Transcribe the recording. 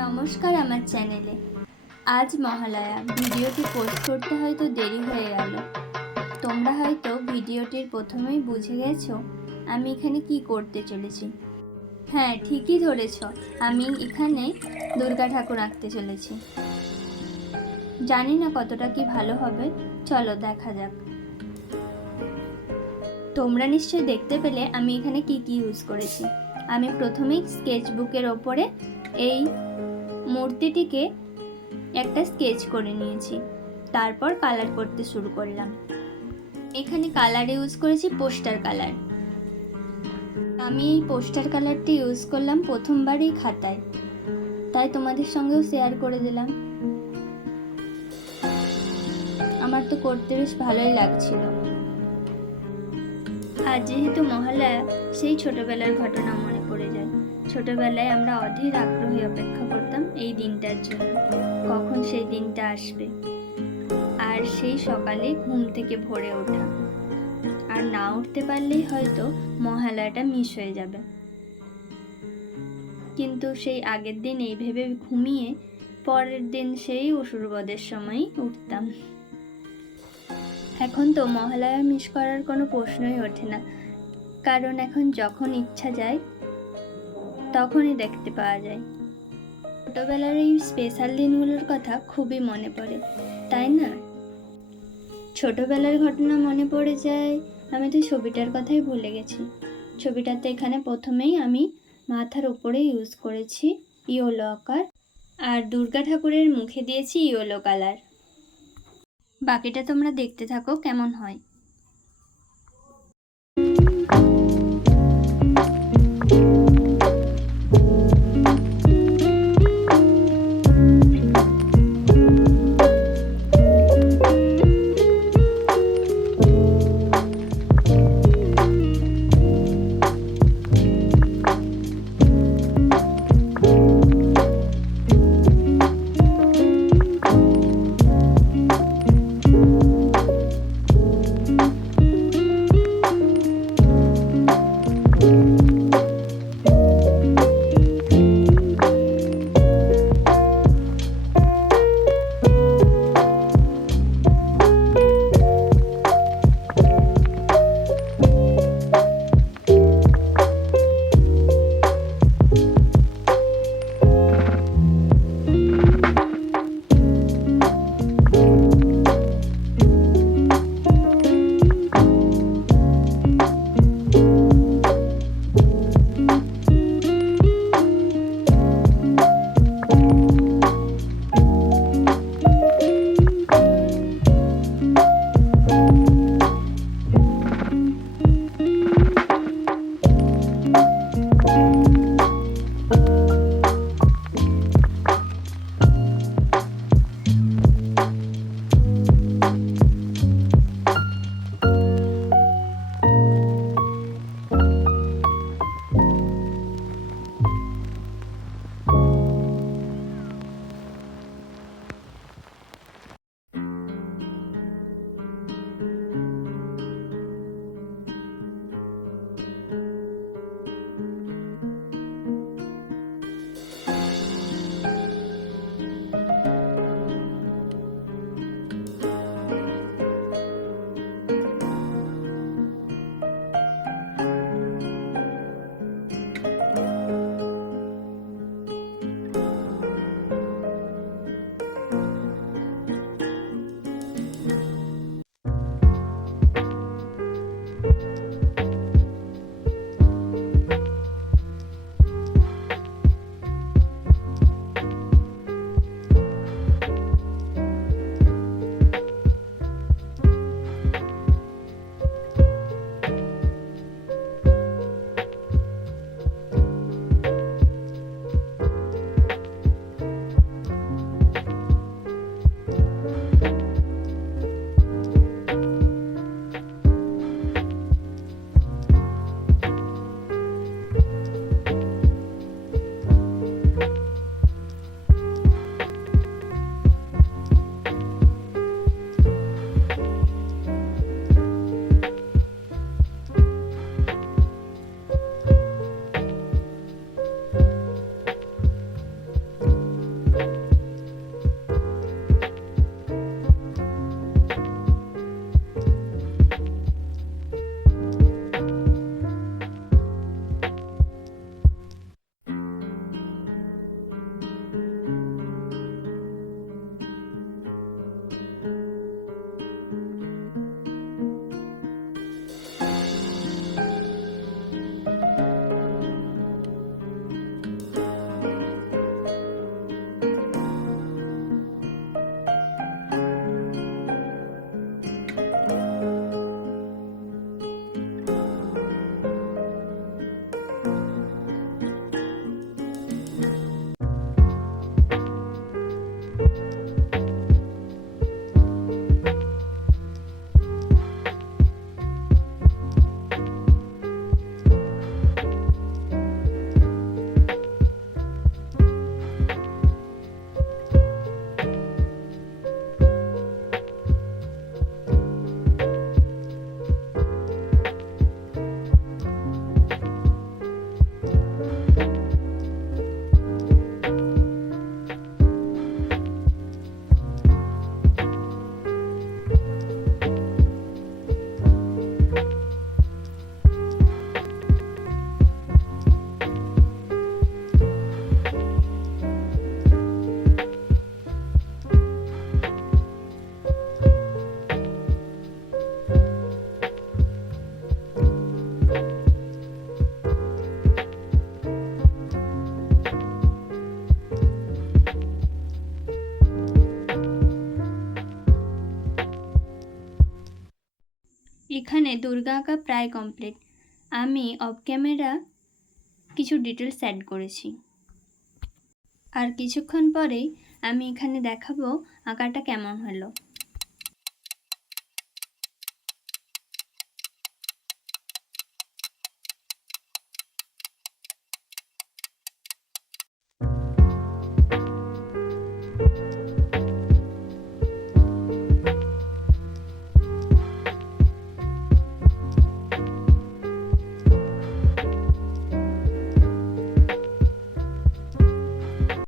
নমস্কার আমার চ্যানেলে। আজ মহালয়া, ভিডিওটি পোস্ট করতে হয়তো দেরি হয়ে গেল। তোমরা হয়তো ভিডিওটির প্রথমেই বুঝে গেছো আমি এখানে কি করতে চলেছি। হ্যাঁ, ঠিকই ধরেছ, আমি এখানে দুর্গা ঠাকুর আঁকতে চলেছি। জানি না কতটা কি ভালো হবে, চলো দেখা যাক। তোমরা নিশ্চয়ই দেখতে পেলে আমি এখানে কি ইউজ করেছি। আমি প্রথমেই স্কেচবুকের ওপরে এই মূর্তিটিকে একটা স্কেচ করে নিয়েছি, তারপর কালার করতে শুরু করলাম। এখানে কালার ইউজ করেছি পোস্টার কালার। আমি এই পোস্টার কালারটি ইউজ করলাম প্রথমবারই খাতায়, তাই তোমাদের সঙ্গেও শেয়ার করে দিলাম। আমার তো করতে বেশ ভালোই লাগছিল। আর যেহেতু মহালয়া, সেই ছোটবেলার ঘটনা মনে পড়ে যায়। ছোটবেলায় আমরা অধীর আগ্রহে অপেক্ষা করতাম এই দিনটার জন্য, কখন সেই দিনটা আসবে। আর সেই সকালে ঘুম থেকে ভোরে ওঠা, আর না উঠতে পারলেই হয়তো মহালয়াটা মিস হয়ে যাবে। কিন্তু সেই আগের দিন এই ভেবে ঘুমিয়ে পরের দিন সেই অসুরবদের সময় উঠতাম। এখন তো মহালয়া মিস করার কোনো প্রশ্নই ওঠে না, কারণ এখন যখন ইচ্ছা যায় তখনই দেখতে পাওয়া যায়। ছোটবেলার এই স্পেশাল দিনগুলোর কথা খুবই মনে পড়ে, তাই না? ছোটবেলার ঘটনা মনে পড়ে যায়। আমি তো ছবিটার কথাই ভুলে গেছি। ছবিটাতে এখানে প্রথমেই আমি মাথার উপরে ইউজ করেছি ইয়েলো আকার, আর দুর্গা ঠাকুরের মুখে দিয়েছি ইয়েলো কালার। বাকিটা তোমরা দেখতে থাকো কেমন হয়। এখানে দুর্গা আঁকা প্রায় কমপ্লিট। আমি অফ ক্যামেরা কিছু ডিটেলস অ্যাড করেছি। আর কিছুক্ষণ পরেই আমি এখানে দেখাবো আঁকাটা কেমন হলো।